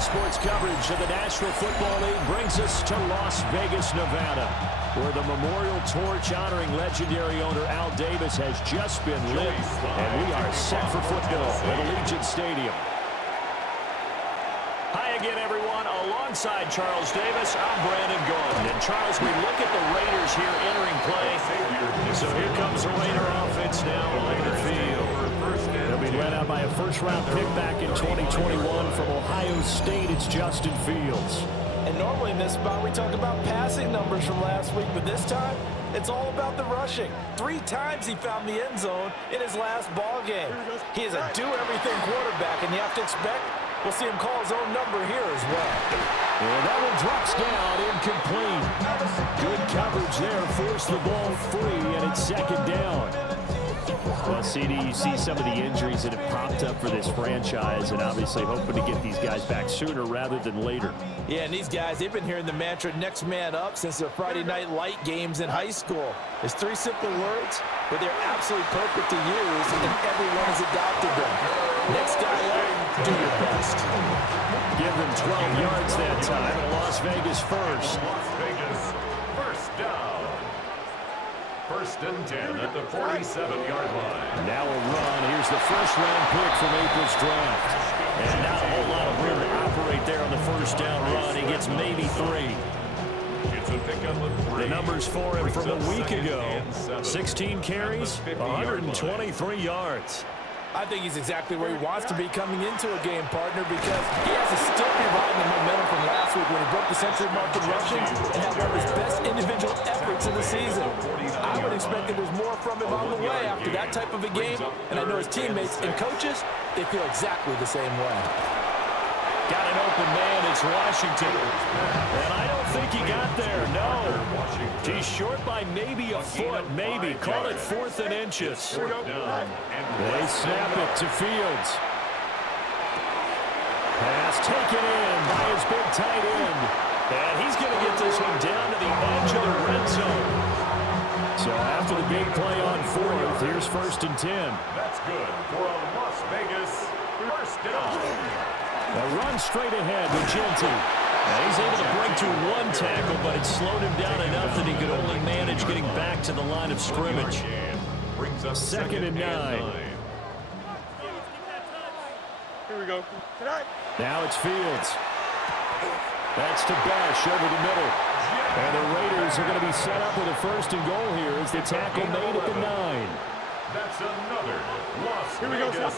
Friday sports coverage of the National Football League brings us to Las Vegas, Nevada, where the memorial torch honoring legendary owner Al Davis has just been lit, and we are set for football at Allegiant Stadium. Hi again, everyone. Alongside Charles Davis, I'm Brandon Gordon. And Charles, we look at the Raiders here entering play. So here comes the Raider offense now on the field. They'll be led out by a first-round pick back in 2021 from Ohio State. It's Justin Fields. And normally in this spot we talk about passing numbers from last week, but this time it's all about the rushing. 3 times he found the end zone in his last ball game. He is a do-everything quarterback, and you have to expect we'll see him call his own number here as well. And that one drops down, incomplete. Good coverage there, forced the ball free, and it's second down. Well, CD, you see some of the injuries that have popped up for this franchise, and obviously hoping to get these guys back sooner rather than later. Yeah, and these guys, they've been hearing the mantra next man up since their Friday night light games in high school. It's 3 simple words, but they're absolutely perfect to use, and everyone has adopted them. Next guy up, do your best. Give them 12 yards that time, and Las Vegas first. Las Vegas, first down. First and 10 at the 47-yard line. Now a run. Here's the first-round pick from April's draft. And not a whole lot of room to operate there on the first down run. He gets maybe 3. It's a pickup of 3. The numbers for him from a week ago. 16 carries, 123 yards. I think he's exactly where he wants to be coming into a game, partner, because he has to still be riding the momentum from last week when he broke the century mark in rushing and had one of his best individual efforts in the season. I would expect that there's more from him on the way after that type of a game, and I know his teammates and coaches, they feel exactly the same way. Got an open man, it's Washington. And I don't think he got there, no. He's short by maybe a foot, maybe. Call it 4th and inches. They snap it to Fields. Pass taken in by his big tight end. And he's going to get this one down to the edge of the red zone. So after the big play on 4th, here's 1st and 10. That's good for a Las Vegas first down. A run straight ahead with Genty. Now he's able to break through 1 tackle, but it slowed him down enough that he could only manage getting back to the line of scrimmage. Brings up 2nd and 9. Here we go. Now it's Fields. That's to Bech over the middle. And the Raiders are going to be set up with a 1st and goal here as the tackle made at the 9. That's another Las Vegas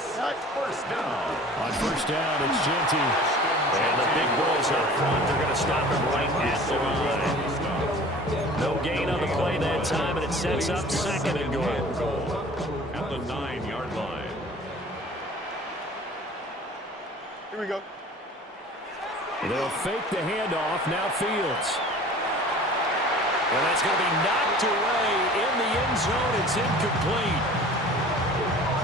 first down. On 1st down, it's Genty. And the big boys up front, they're going to stop him right at the line. No gain on the play that time, and it sets up 2nd and goal. At the 9-yard line. Here we go. They'll fake the handoff. Now Fields. And that's going to be knocked away in the end zone. It's incomplete.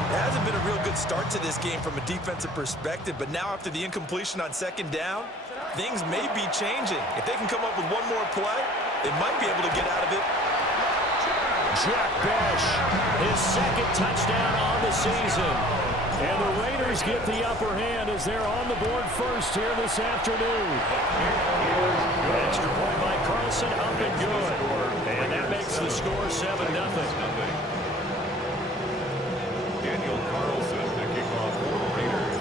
It hasn't been a real good start to this game from a defensive perspective, but now after the incompletion on 2nd down, things may be changing. If they can come up with one more play, they might be able to get out of it. Jack Bech, his 2nd touchdown on the season. And the Raiders get the upper hand as they're on the board first here this afternoon. Extra point by Carlson, up and good. And that makes the score 7-0. Daniel Carlson, the kickoff for the Raiders.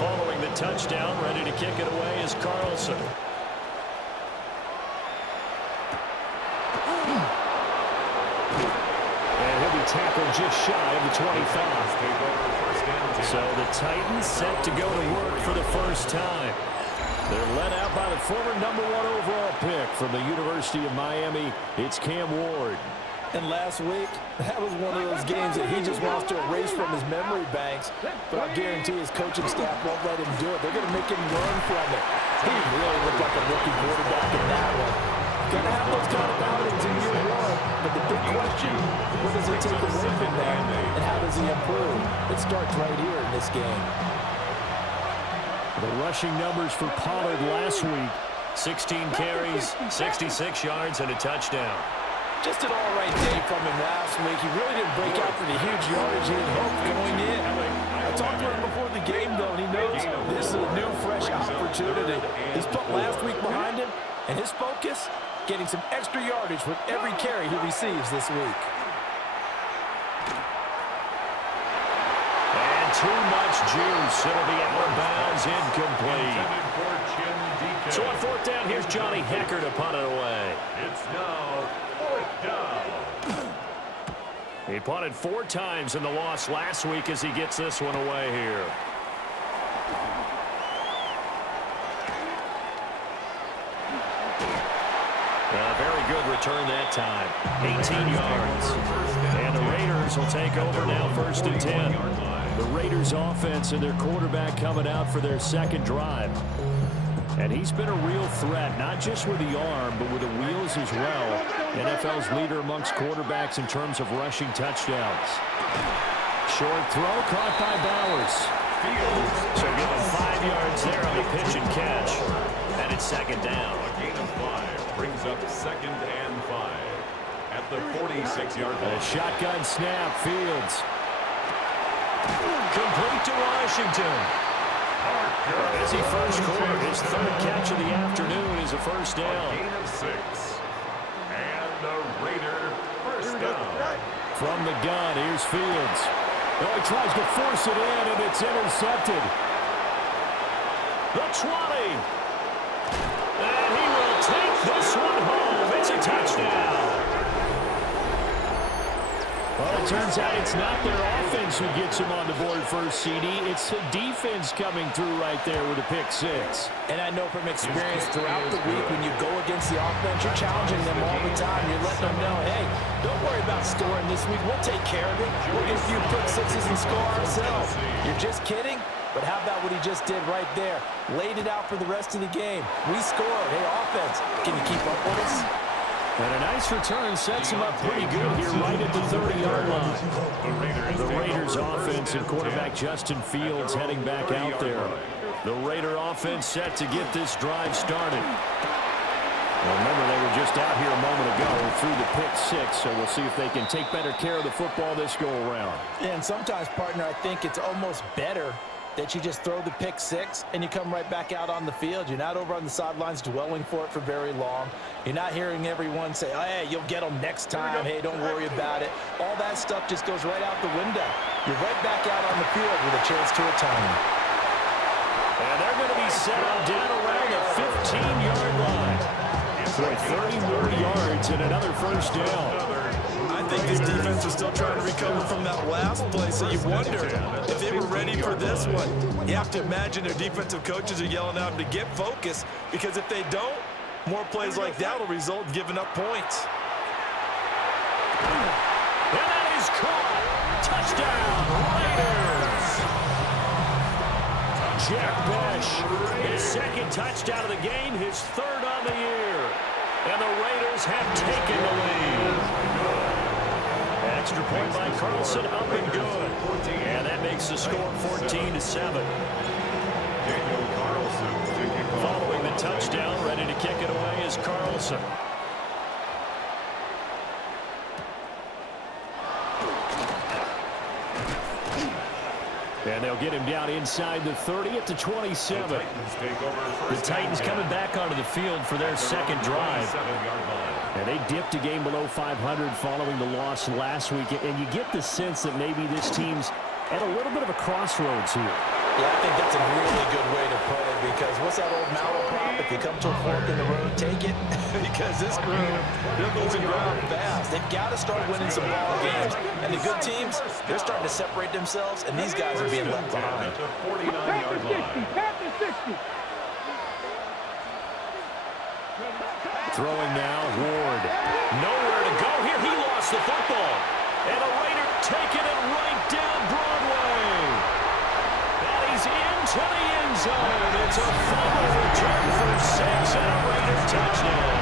Following the touchdown, ready to kick it away is Carlson. And he'll be tackled just shy of the 25. So the Titans set to go to work for the first time. They're led out by the former #1 overall pick from the University of Miami. It's Cam Ward. And last week, that was one of those games that he just wants to erase from his memory banks. But I guarantee his coaching staff won't let him do it. They're going to make him learn from it. He really looked like a rookie quarterback in that one. Going to have those kind of outings in year 1. But the big question, what does it take away from that, and how does he improve? It starts right here in this game. The rushing numbers for Pollard last week. 16 carries, 66 yards, and a touchdown. Just an all-right day from him last week. He really didn't break out for the huge yardage he had hoped going in. I talked to him before the game, though, and he knows this is a new opportunity. He's put last week behind him, and his focus, getting some extra yardage with every carry he receives this week. And too much juice. It'll be out of bounds, incomplete. So on fourth down, here's Johnny Hecker to punt it away. It's now fourth down. He punted 4 times in the loss last week as he gets this one away here. A very good return that time. 18 yards. And the Raiders will take over now, 1st and 10. The Raiders offense and their quarterback coming out for their second drive. And he's been a real threat, not just with the arm, but with the wheels as well. NFL's leader amongst quarterbacks in terms of rushing touchdowns. Short throw caught by Bowers. So give him 5 yards there on the pitch and catch. And it's second down. A gain of 5 brings up 2nd and 5 at the 46-yard line. A shotgun snap, Fields. Complete to Washington. Busy first quarter. His 3rd catch of the afternoon is a first down. A gain of 6. And the Raider first down. From the gun, here's Fields. Oh, he tries to force it in, and it's intercepted. The 20. And he will take this one home. It's a touchdown. Well, it turns out it's not their offense who gets him on the board first, CD. It's the defense coming through right there with a pick 6. And I know from experience throughout the week, when you go against the offense, you're challenging them all the time. You're letting them know, hey, don't worry about scoring this week. We'll take care of it. We'll get a few pick 6s and score ourselves. You're just kidding? But how about what he just did right there? Laid it out for the rest of the game. We scored. Hey, offense, can you keep up with us? And a nice return sets him up pretty good here right at the 30-yard line. The Raiders offense and quarterback Justin Fields heading back out there. The Raider offense set to get this drive started. Well, remember, they were just out here a moment ago through the pick 6, so we'll see if they can take better care of the football this go-around. And sometimes, partner, I think it's almost better that you just throw the pick 6 and you come right back out on the field. You're not over on the sidelines dwelling for it for very long. You're not hearing everyone say, oh, hey, you'll get them next time. Hey, don't worry about it. All that stuff just goes right out the window. You're right back out on the field with a chance to atone. And they're going to be set up down around the 15-yard line. For 30 more yards and another first down. I think this defense was still trying to recover from that last play, so you wonder if they were ready for this one. You have to imagine their defensive coaches are yelling at them to get focused, because if they don't, more plays like that will result in giving up points. And that is caught. Touchdown, Raiders. Jack Bech, his 2nd touchdown of the game, his 3rd on the year. And the Raiders have taken the lead. Extra point by Carlson, up and good. And that makes the score 14-7. Following the touchdown, ready to kick it away is Carlson. And they'll get him down inside the 30 at the 27. The Titans coming back onto the field for their 2nd drive. And they dipped a game below 500 following the loss last week. And you get the sense that maybe this team's at a little bit of a crossroads here. Yeah, I think that's a really good way to put it, because what's that old malaprop? If you come to a fork in the road, take it. Because this group, they're losing ground fast. They've got to start winning some ball games. And the good teams, they're starting to separate themselves, and these guys are being left behind. Throwing now, Ward. Nowhere to go here. He lost the football. And a Raider taking it right down Broadway. And he's into the end zone. It's a fumble return for 6 and a Raider touchdown.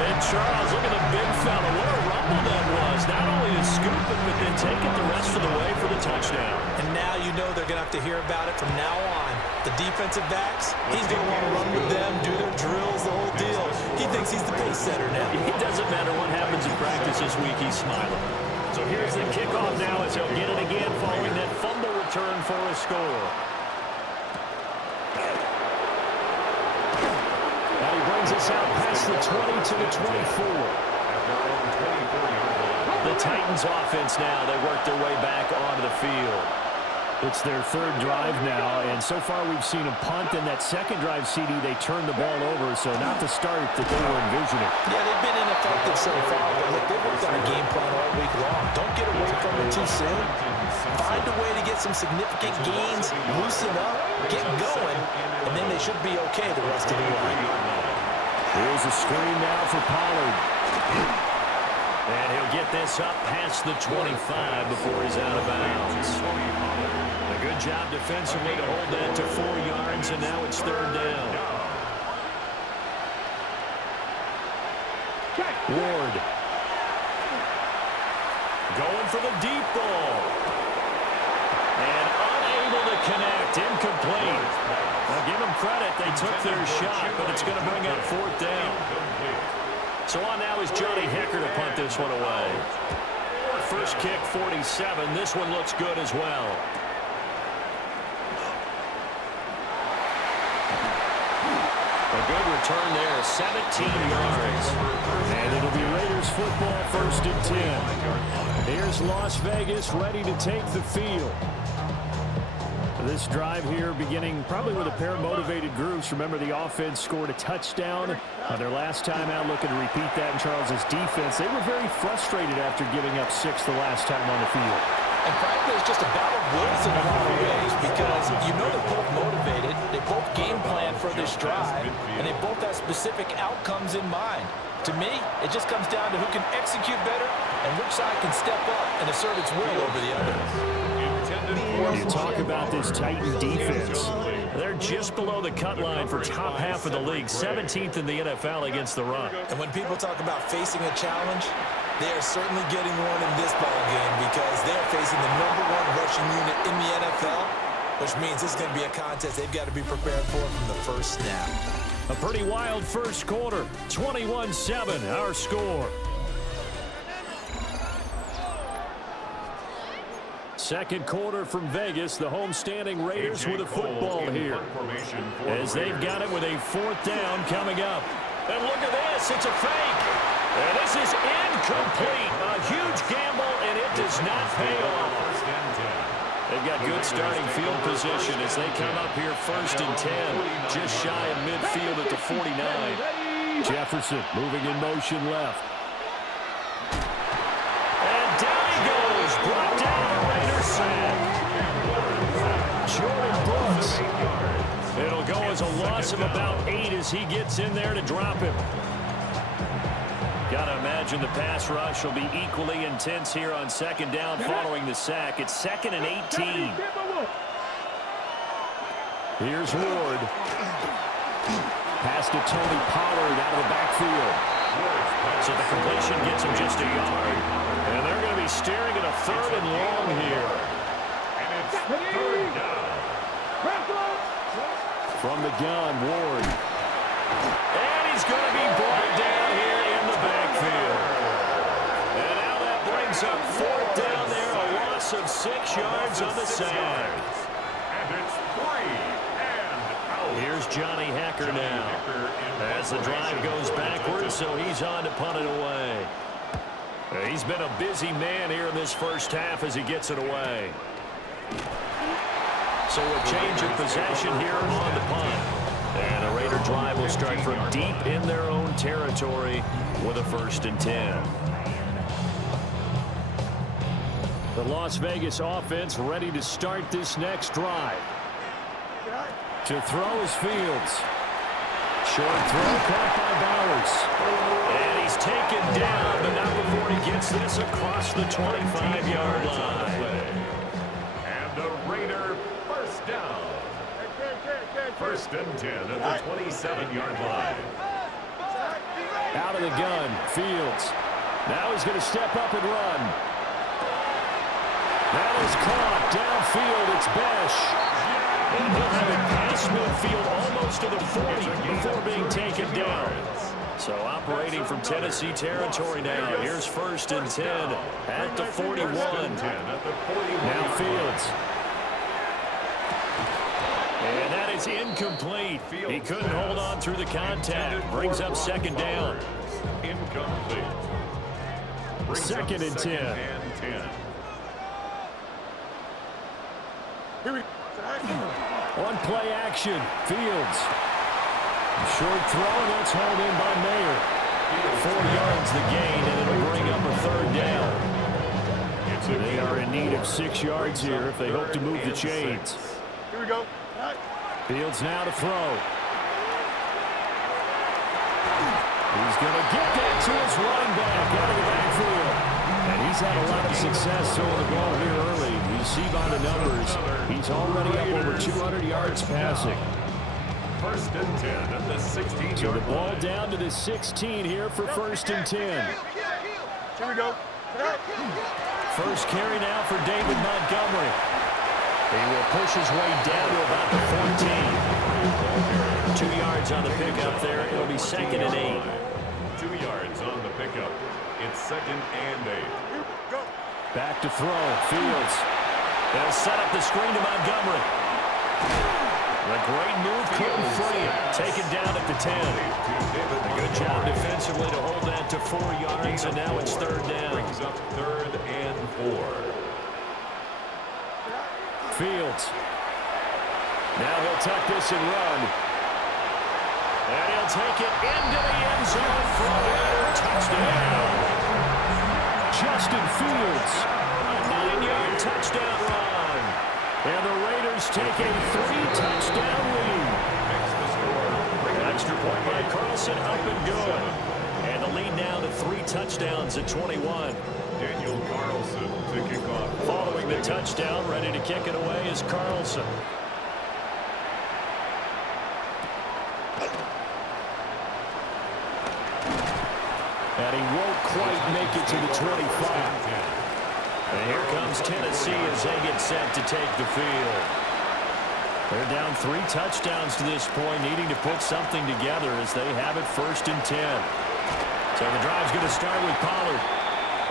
And Charles, look at the big fella. What a rumble that was. Not only to scoop it, but then take it the rest of the way for the touchdown. And now you know they're going to have to hear about it from now on. The defensive backs, he's going to want to run with them, do their drills, the whole deal. He thinks he's the pace setter now. It doesn't matter what happens in practice this week, he's smiling. So here's the kickoff now as he'll get it again following that fumble return for a score. sends us out past the 20 to the 24. The Titans offense now, they work their way back onto the field. It's their third drive now, and so far we've seen a punt, and that second drive, CD, they turned the ball over, so not the start that they were envisioning. Yeah, they've been ineffective so far, but look, they've worked on a game plan all week long. Don't get away from it too soon. Find a way to get some significant gains, loosen up, get going, and then they should be okay the rest of the way. Here's a screen now for Pollard. And he'll get this up past the 25 before he's out of bounds. A good job defensively to hold that to 4 yards, and now it's third down. Ward. Going for the deep ball. And unable to connect. Incomplete. Now give them credit. They took their shot, but it's going to bring up fourth down. So on now is Johnny Hecker to punt this one away. First kick, 47. This one looks good as well. A good return there, 17 yards. And it'll be Raiders football, 1st and 10. Here's Las Vegas ready to take the field. This drive here beginning probably with a pair of motivated groups. Remember, the offense scored a touchdown on their last time out, looking to repeat that in Charles's defense. They were very frustrated after giving up 6 the last time on the field. And frankly, it's just a battle of wills in a lot of ways because you know they're both motivated, they both game plan for this drive, and they both have specific outcomes in mind. To me, it just comes down to who can execute better and which side can step up and assert its will over the other. You talk about this Titan defense. They're just below the cut line for top half of the league, 17th in the NFL against the run. And when people talk about facing a challenge, they are certainly getting one in this ball game because they're facing the #1 rushing unit in the NFL, which means this is going to be a contest they've got to be prepared for from the first snap. A pretty wild first quarter, 21-7, our score. Second quarter from Vegas, the homestanding Raiders with a football here. As they've got it with a 4th down coming up. And look at this, it's a fake. And this is incomplete. A huge gamble, and it does not pay off. They've got good starting field position as they come up here 1st and 10. Just shy of midfield at the 49. Jefferson moving in motion left. And down he goes. Brought down a Raiders sack. Jordan Brooks. It'll go as a loss of about 8 as he gets in there to drop him. Got to imagine the pass rush will be equally intense here on 2nd down following the sack. It's 2nd and 18. Here's Ward. Pass to Tony Pollard out of the backfield. So the completion gets him just a yard. And they're going to be staring at a 3rd and long here. And it's 3rd down. From the gun, Ward. And he's going to be brought down here in the backfield. And now that brings up 4th down there, a loss of 6 yards on the sack. And it's 3 and out. Here's Johnny Hecker now. As the drive goes backwards, so he's on to punt it away. He's been a busy man here in this first half as he gets it away. So a change of possession here on the punt. And a Raider drive will start from deep in their own territory with a 1st and 10. The Las Vegas offense ready to start this next drive. To throw is Fields. Short throw caught by Bowers. And he's taken down, but not before he gets this across the 25-yard line. And a Raider first down. 1st and 10 at the 27-yard line. Out of the gun, Fields. Now he's going to step up and run. That is caught downfield. It's Bech. And he'll have it past midfield almost to the 40 before being taken down. So operating from Tennessee territory now. Here's 1st and 10 at the 41. Now Fields. And that is incomplete. He couldn't hold on through the contact. Brings up second down. Incomplete. Second and 10. On play action, Fields. Short throw, and that's hauled in by Mayer. 4 yards the gain, and it'll bring up a third down. They are in need of 6 yards here if they hope to move the chains. Here we go. Fields now to throw. He's going to get that to his running back out of the backfield. And he's had a lot of success throwing the ball here early. You see by the numbers, he's already up over 200 yards passing. First and 10 at the 16-yard So the ball line. down to the 16 here for first and 10. Here we go. First carry now for David Montgomery. He will push his way down to about the 14. 2 yards on the pickup there. It'll be second and 8. 2 yards on the pickup. It's second and 8. Back to throw. Fields. They'll set up the screen to Montgomery. The great move couldn't free him. Taken down at the 10. A good job defensively to hold that to 4 yards, and now it's third down. Brings up third and 4. Fields. Now he'll tuck this and run. And he'll take it into the end zone for a touchdown. Justin Fields. A 9-yard touchdown run. And the Raiders take a 3-touchdown lead. Extra point by Carlson, up and good. And the lead now to 3 touchdowns at 21. Daniel Carlson to kick off. Following the touchdown, ready to kick it away is Carlson. And he won't quite make it to the 25. And here comes Tennessee as they get set to take the field. They're down 3 touchdowns to this point, needing to put something together as they have it first and 10. So the drive's going to start with Pollard.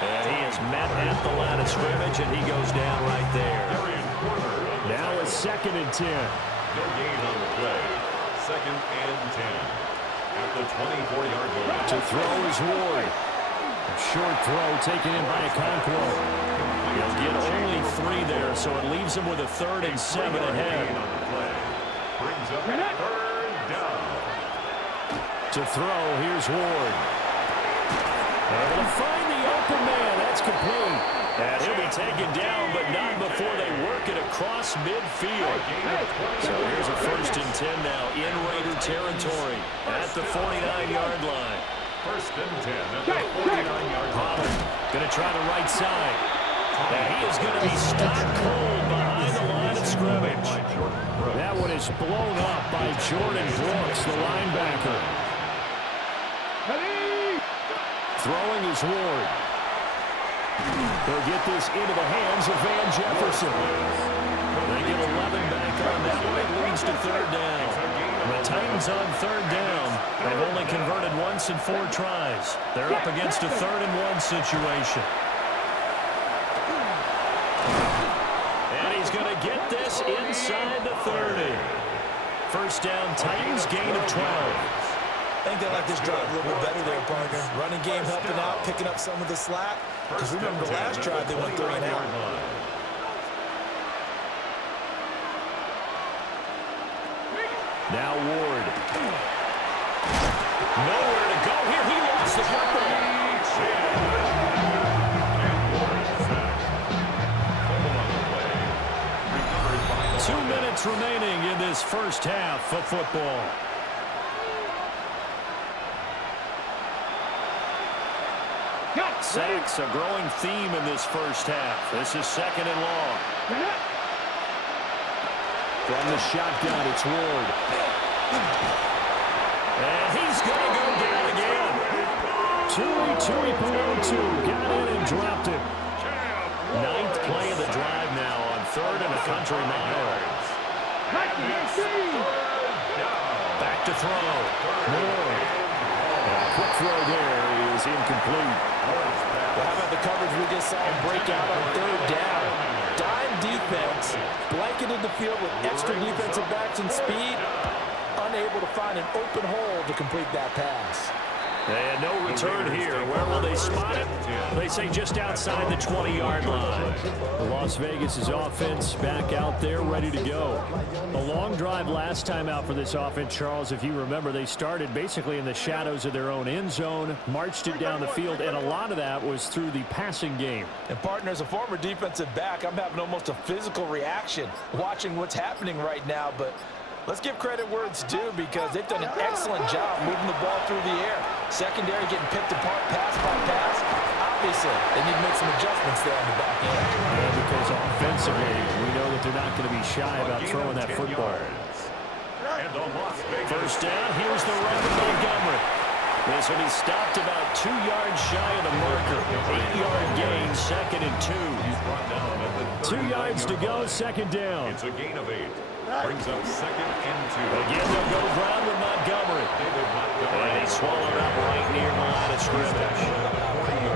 And he is met at the line of scrimmage, and he goes down right there. Now it's second and 10. No gain on the play. Second and 10. At the 24-yard line. To throw is Ward. A short throw taken in by Okonkwo. He'll get only 3 there, so it leaves him with a third and 7 ahead. Brings up third down. To throw, here's Ward. Able to find the open man. That's complete. And he'll be taken down, but not before they work it across midfield. So here's a first and 10 now in Raider territory at the 49-yard line. First and 10 at the 49-yard line. Pollard going to try the right side. And he is going to be stopped cold behind the line of scrimmage. That one is blown up by Jordan Brooks, the linebacker. Throwing is Ward. They'll get this into the hands of Van Jefferson. They get 11 back on that one. It leads to third down. The Titans on third down. They've only converted once in 4 tries. They're up against a 3rd and 1 situation. And he's going to get this inside the 30. First down, Titans, gain of 12. I think they like this drive a little bit better there, partner. Running game helping out, picking up some of the slack. Because remember the last drive, they went 3 and out. Now Ward. Nowhere to go here. He lost the football. 2 minutes remaining in this first half of football. Sacks, a growing theme in this first half. This is second and long. From the shotgun, it's Ward. And he's going to go down again. Tui Pulotu got in and dropped it. 9th play of the drive now on 3rd and a country mile. Back to throw. Moore. Quick throw there is incomplete. Well, how about the coverage we just saw him break out on 3rd down? Dive defense, blanketed the field with extra defensive backs and speed, unable to find an open hole to complete that pass. And no return here. Where will they spot it? They say just outside the 20-yard line. Las Vegas' offense back out there ready to go. A long drive last time out for this offense, Charles. If you remember, they started basically in the shadows of their own end zone, marched it down the field, and a lot of that was through the passing game. And, partner, as a former defensive back, I'm having almost a physical reaction watching what's happening right now, but let's give credit where it's due because they've done an excellent job moving the ball through the air. Secondary getting picked apart pass by pass. Obviously, they need to make some adjustments there on the back end. Yeah, because offensively, we know that they're not going to be shy about throwing that football. First down, here's the run to Montgomery. This will be stopped about 2 yards shy of the marker. 8-yard gain, 2nd and 2. 2 yards to go, 2nd down. It's a gain of 8. Brings up 2nd and 2. Again, they'll go ground with Montgomery. And he's swallowed up right near the line of scrimmage.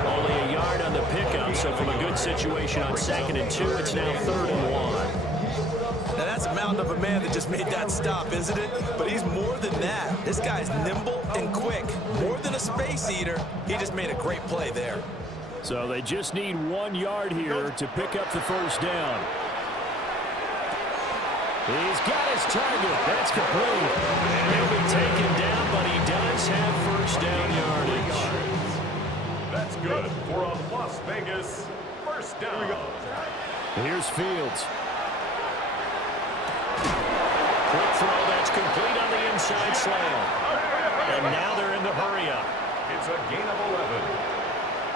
Only a yard on the pickup, so from a good situation on 2nd and 2, it's now 3rd and 1. Now that's a mountain of a man that just made that stop, isn't it? But he's more than that. This guy's nimble and quick. More than a space eater, he just made a great play there. So they just need 1 yard here to pick up the first down. He's got his target. That's complete. And he'll be taken down, but he does have first down yardage. That's good for a Las Vegas first down. Here's Fields. Quick throw, that's complete on the inside slant. And now they're in the hurry up. It's a gain of 11.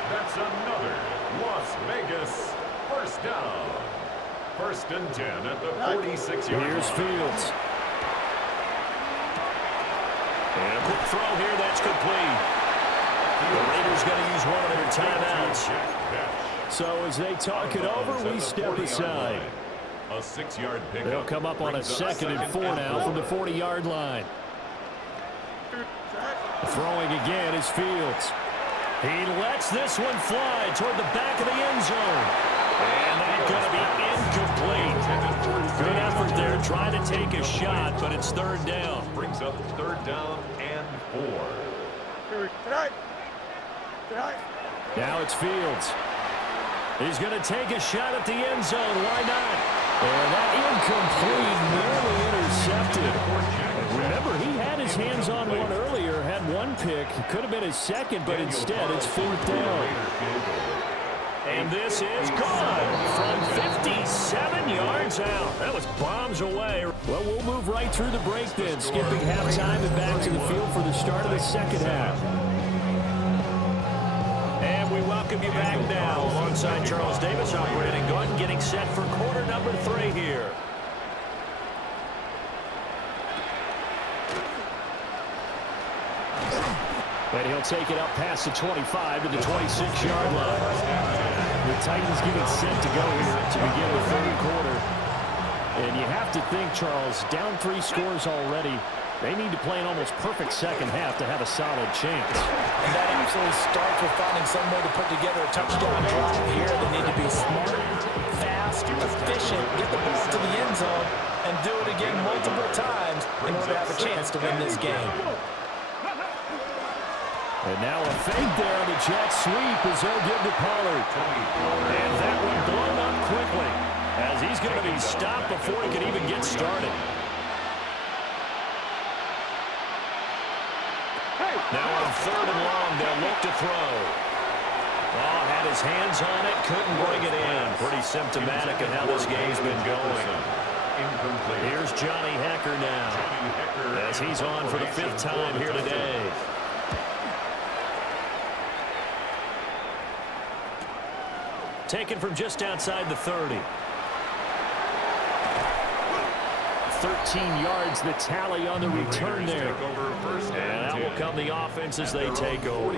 That's another Las Vegas first down. 1st and 10 at the 46-yard line. Here's Fields. And a quick throw here, that's complete. The Raiders going to use one of their timeouts. So as they talk it over, we step aside. A 6-yard pickup. They'll come up on a 2nd and 4 now from the 40-yard line. Throwing again is Fields. He lets this one fly toward the back of the end zone. And that's going to be incomplete. Good effort there, trying to take a shot, but it's 3rd down. Brings up 3rd down and 4. Now it's Fields. He's going to take a shot at the end zone. Why not? And that incomplete, nearly intercepted. Remember, he had his hands on one earlier, had one pick. Could have been his second, but instead it's 4th down. And this is gone from 57 yards out. That was bombs away. Well, we'll move right through the break then, skipping halftime and back to the field for the start of the second half. And we welcome you back now alongside Charles Davis. I'm Brandon Gordon getting set for quarter number 3 here. And he'll take it up past the 25 to the 26-yard line. The Titans getting set to go here to begin the 3rd quarter. And you have to think, Charles, down 3 scores already. They need to play an almost perfect second half to have a solid chance. And that absolutely starts with finding some way to put together a touchdown drive here. They need to be smart, fast, efficient, get the ball to the end zone, and do it again multiple times in order to have a chance to win this game. And now a fake there on the jet sweep as they'll give to Pollard. And that one blown up quickly as he's going to be stopped before he can even get started. Now on 3rd and long, they'll look to throw. Oh, had his hands on it, couldn't bring it in. Pretty symptomatic of how this game's been going. Here's Johnny Hecker now as he's on for the 5th time here today. Taken from just outside the 30. 13 yards the tally on the return there. And that will come the offense as they take over.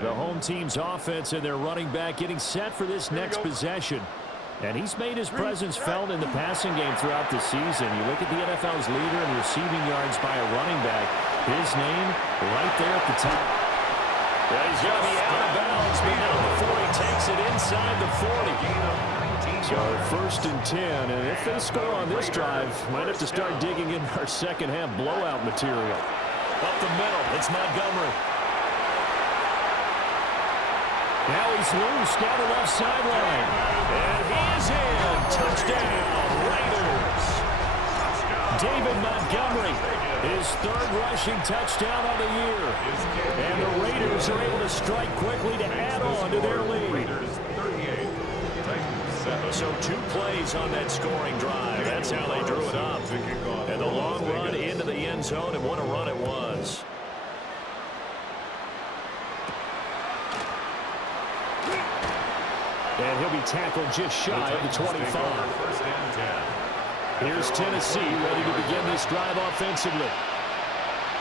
The home team's offense and their running back getting set for this next possession. And he's made his presence felt in the passing game throughout the season. You look at the NFL's leader in receiving yards by a running back. His name right there at the top. Well, he's going to be out of bounds, but now before he takes it inside the 40. So first and 10, and if they score on this drive, might have to start digging in our second half blowout material. Up the middle, it's Montgomery. Now he's loose down the left sideline. And he is in. Touchdown, Raiders. David Montgomery, his third rushing touchdown of the year. And the Raiders are able to strike quickly to add on to their lead. So 2 plays on that scoring drive. That's how they drew it up. And the long run into the end zone, and what a run it was. And he'll be tackled just shy of the 25. Here's Tennessee ready to begin this drive offensively.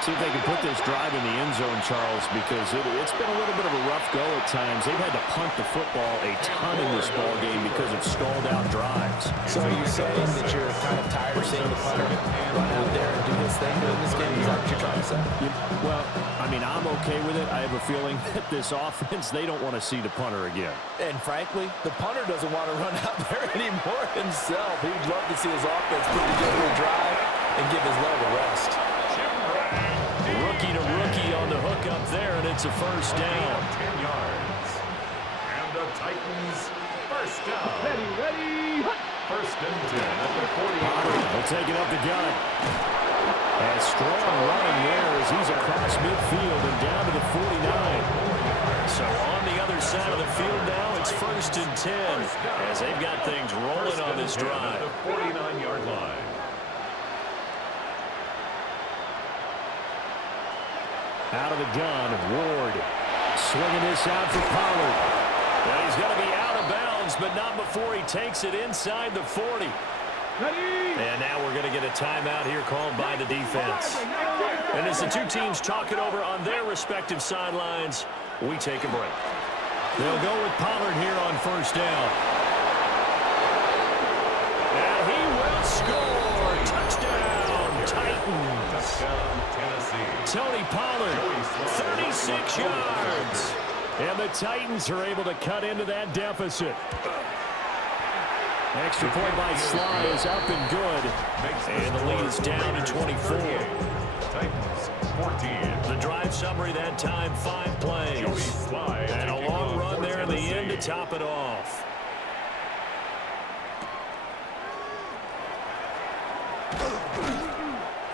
See if they can put this drive in the end zone, Charles, because it's been a little bit of a rough go at times. They've had to punt the football a ton in this ball game because of stalled out drives. So are you saying that you're kind of tired of seeing the punter run out there and do his thing in this game? Is that what you're trying to say? Well, I mean, I'm okay with it. I have a feeling that this offense, they don't want to see the punter again. And frankly, the punter doesn't want to run out there anymore himself. He'd love to see his offense put together a drive and give his leg a rest. Rookie to rookie on the hook up there, and it's a first down. 10 yards. And the Titans first down. Ready. First and 10 at the 40. They'll take it up the gut. And strong running there as he's across midfield and down to the 49. So on the other side of the field now, it's first and 10 as they've got things rolling on this drive. At the 49-yard line. Out of the gun, Ward swinging this out for Pollard. Well, he's going to be out of bounds, but not before he takes it inside the 40. And now we're going to get a timeout here called by the defense. And as the two teams talk it over on their respective sidelines, we take a break. They'll go with Pollard here on first down. And he will score. Touchdown, Titans. Touchdown, Tennessee. Tony Pollard, 36 yards. And the Titans are able to cut into that deficit. Extra point by Sly is up and good. And the lead is down to 24. Titans, 14. The drive summary that time, 5 plays. And a long run there in the end to top it off.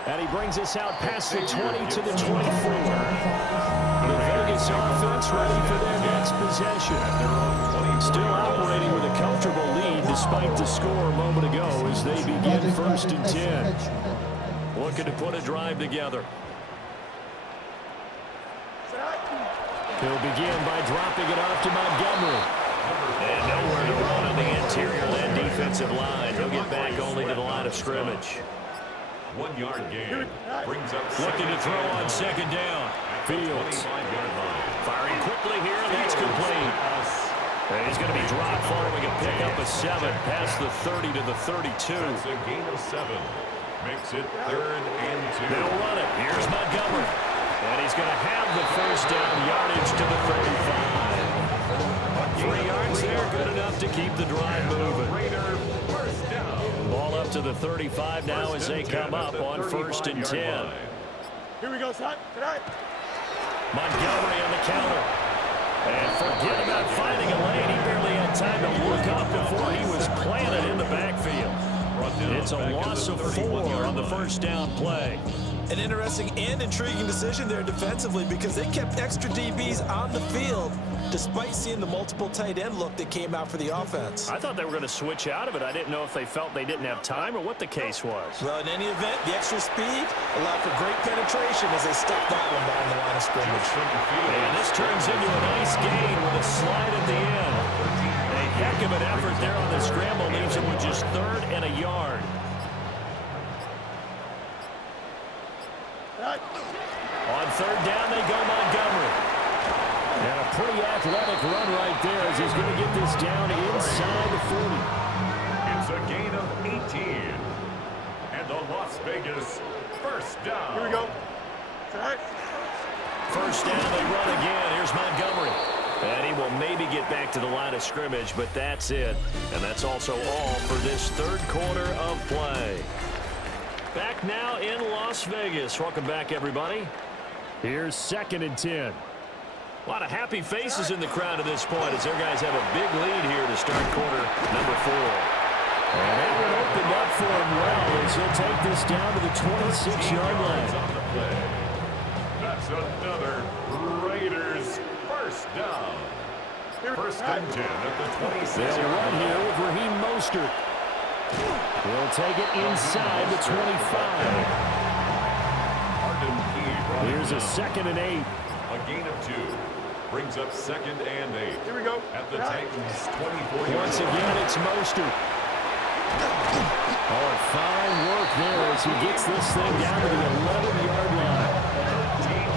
And he brings us out past the 20 to the 24. The Vegas offense ready for their next possession. Still operating with a comfortable lead despite the score a moment ago as they begin first and 10. Looking to put a drive together. He'll begin by dropping it off to Montgomery. And nowhere to run on the interior of that defensive line. He'll get back only to the line of scrimmage. 1-yard gain. Brings up looking to throw on second down. Fields. Firing quickly here, and that's complete. And he's going to be dropped following a pickup of 7 past the 30 to the 32. That's a gain of 7. Makes it 3rd and 2. They'll run it. Here's Montgomery. And he's going to have the first down yardage to the 35. 3 yards there, good enough to keep the drive moving. Raider first down. Ball up to the 35 now as they come up on first and 10. Here we go, son. Tonight. Montgomery on the counter. And forget about finding a lane. He barely had time to look up before he was planted in the backfield. It's a loss of 4 on the first down play. An interesting and intriguing decision there defensively because they kept extra DBs on the field despite seeing the multiple tight end look that came out for the offense. I thought they were going to switch out of it. I didn't know if they felt they didn't have time or what the case was. Well, in any event, the extra speed allowed for great penetration as they stuck that one down the line of scrimmage. And this turns into a nice gain with a slide at the end. A heck of an effort there on the scramble leaves him with just 3rd and a yard. On 3rd down, they go Montgomery. And a pretty athletic run right there as he's going to get this down inside the 40. It's a gain of 18. And the Las Vegas first down. Here we go. Tonight. First down, they run again. Here's Montgomery. And he will maybe get back to the line of scrimmage, but that's it. And that's also all for this third quarter of play. Back now in Las Vegas. Welcome back, everybody. Here's 2nd and 10. A lot of happy faces in the crowd at this point as their guys have a big lead here to start quarter number 4. And that one opened up for him well as he'll take this down to the 26-yard line. That's another Raiders first down. First and 10 at the 26-yard They'll run line. here with Raheem Mostert. He'll take it inside the 25. Here's a 2nd and 8. A gain of 2. Brings up 2nd and 8. Here we go. At the Titans' 24-yard line. Once again, it's Mostert. Oh, fine work there as he gets this thing down to the 11-yard line.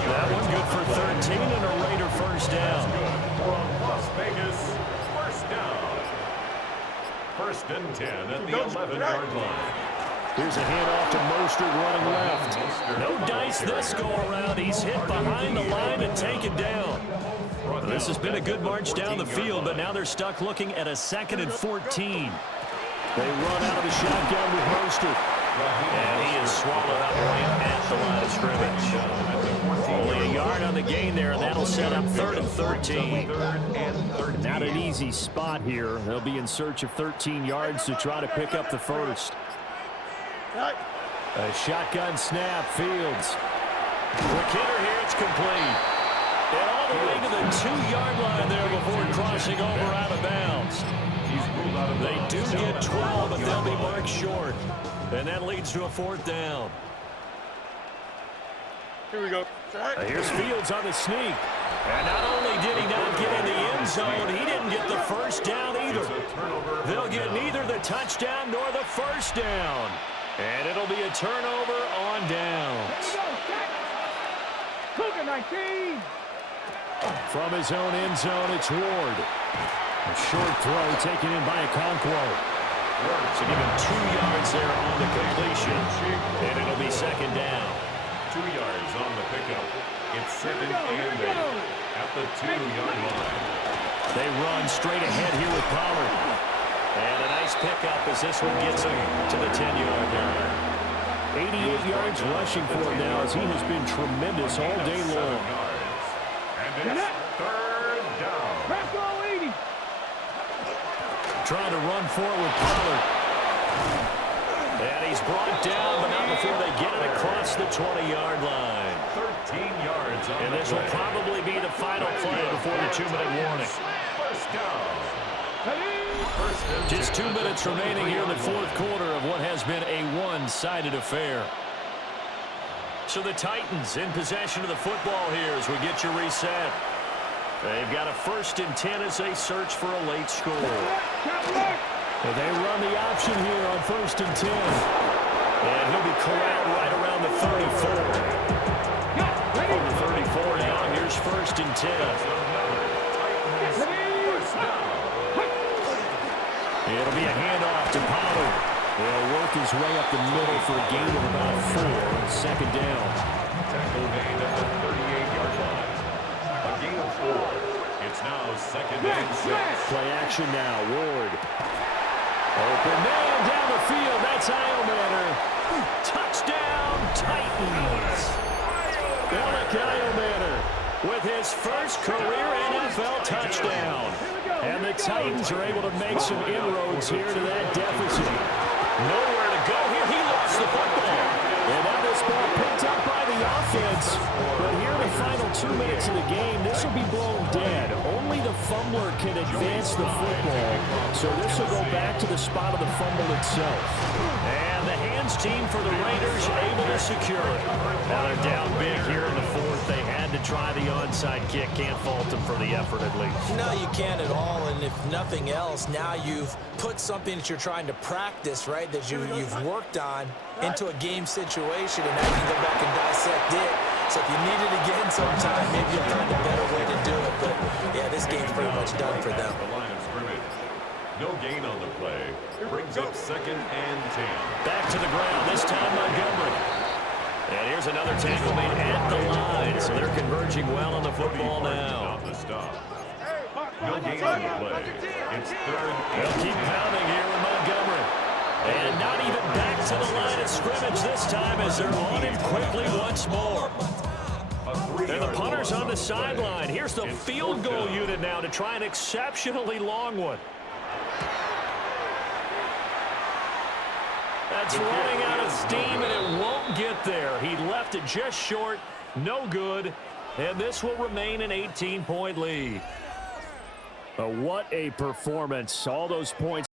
That one good for 13 and a Raider first down. From Las Vegas, first down. First and 10 at the 11-yard line. Here's a handoff to Mostert running left. No dice this go-around. He's hit behind the line and taken down. This has been a good march down the field, but now they're stuck looking at a 2nd and 14. They run out of the shotgun with Mostert. And he is swallowed up right at the line of scrimmage. Only a yard on the gain there, and that'll set up 3rd and 13. Not an easy spot here. They'll be in search of 13 yards to try to pick up the first. A shotgun snap, Fields. Quick hitter here, it's complete. And all the way to the 2-yard line there before crossing over out of bounds. They do get 12, but they'll be marked short. And that leads to a 4th down. Here we go. Here's Fields on the sneak. And not only did he not get in the end zone, he didn't get the first down either. They'll get neither the touchdown nor the first down. And it'll be a turnover on downs. Cougar 19. From his own end zone, it's Ward. A short throw taken in by Okonkwo. So give him 2 yards there on the completion. And it'll be 2nd down. 2 yards on the pickup. It's 2nd and 8 at the 2-yard line. They run straight ahead here with Pollard. And a nice pickup as this one gets him to the 10-yard line. 88 yards rushing for him now as he has been tremendous all day long. And it's 3rd down. Press all 80. Trying to run for it with Pollard. And he's brought down, but not before they get it across the 20-yard line. 13 yards on And this will probably be the final play before the 2-minute warning. First down. Just 2 minutes remaining here in the 4th quarter of what has been a one-sided affair. So the Titans in possession of the football here as we get you reset. They've got a 1st and 10 as they search for a late score. And they run the option here on 1st and 10. And he'll be corralled right around the 34. From the 34 now, here's 1st and 10. It'll be a handoff to Pollard. He'll work his way up the middle for a gain of about 4 on 2nd down. Tackle made at the 38-yard line. A gain of 4. It's now 2nd and 6. Play action now. Ward. Open man down the field. That's Iomanner. Touchdown, Titans. Alec Iomanner with his first career NFL touchdown. And the Titans are able to make some inroads here to that deficit. Nowhere to go here. He lost the football. And now this ball picked up by the offense. But here in the final 2 minutes of the game, this will be blown dead. Only the fumbler can advance the football. So this will go back to the spot of the fumble itself. And the hands team for the Raiders able to secure it. Now they're down big here in the 4th. They had to try the onside kick. Can't fault them for the effort at least. No, you can't at all. And if nothing else, now you've put something that you're trying to practice, right, that you've worked on into a game situation, and now you can go back and dissect it. So if you need it again sometime, maybe you'll find a better way to do it. But, yeah, this game's pretty much done for them. The line of scrimmage. No gain on the play. Brings up 2nd and 10. Back to the ground, this time Montgomery. And here's another tackle made at the line. So they're converging well on the football now. On the stop. No gain on play. It's third. They'll keep pounding here with Montgomery. And not even back to the line of scrimmage this time as they're on him quickly once more. And the punter's on the sideline. Here's the field goal unit now to try an exceptionally long one. That's running out of steam, and it won't get there. He left it just short, no good, and this will remain an 18-point lead. What a performance. All those points.